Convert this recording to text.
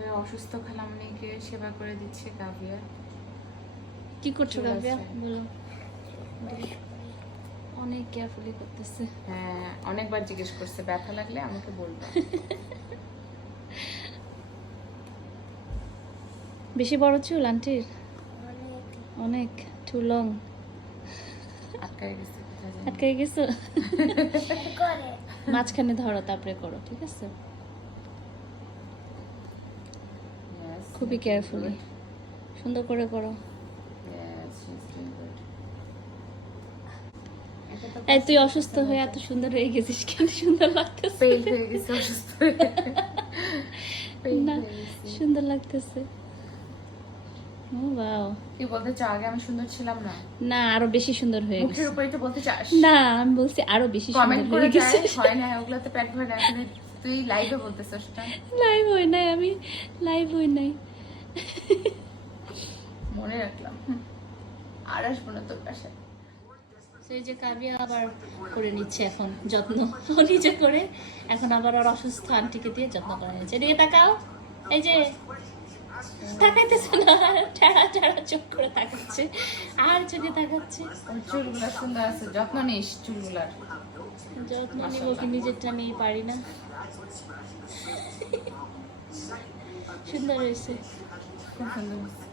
এভাবে অসুস্থ খালামণিকে সেবা করে দিচ্ছে কাবিয়া। কি করছো কাবিয়া বলো? অনেক কেয়ারফুলি করতেছে। হ্যাঁ, অনেকবার জিজ্ঞেস করছে ব্যথা লাগলে আমাকে বলবে। বেশি বড় চুল আন্টির? অনেক টু লং। আটকায় গেছে কোথায় জানি। আটকে গেছো? মাঝখানে ধরো তারপরে করো, ঠিক আছে? Yes, খুবই looking কেয়ারফুলি good. সুন্দর করে করো। Yes, she's doing good. এটা তো এই তুই কষ্ট অসুস্থ করছে হয়ে না এত তো। সুন্দর হয়ে গেছিস কেন? সুন্দর লাগতেছে। Fail হয়ে গেছে অসুস্থ হয়ে। Fail না হয়ে গেছে। সুন্দর লাগতেছে। ও ওয়াও। কি বলতে চাও, আগে আমি সুন্দর ছিলাম না? না আরো বেশি সুন্দর হয়ে মুখের গেছে। উপরে তো বলতে চাস? না আমি বলছি আরো বেশি সুন্দর কমেন্ট করে হয়ে যায় গেছে। হয় না, ওগুলো তো প্যাক ভরে না। আসলে তুই লাইভে বলতেছিস না? লাইভ হই নাই, আমি লাইভ হই নাই। মনে রাখলাম। আর আসবো না তোর কাছে। সেই যে কাবিয়া আবার করে নিচ্ছে এখন যত্ন, ও নিজে করে এখন আবার ওর অসুস্থ আন্টিকে দিয়ে যত্ন করে নিচ্ছে। এদিকে তাকাও, এই যে তাকাইতেছে না, ঠেড়া ঠেড়া চোখ করে তাকাচ্ছে আর চোখে তাকাচ্ছে। ওর চুলগুলো সুন্দর আছে, যত্ন নিস চুলগুলার। যত্ন নিব কি নিজেরটা নিয়ে পারি না। সুন্দর হয়েছে। খুব সুন্দর হয়েছে।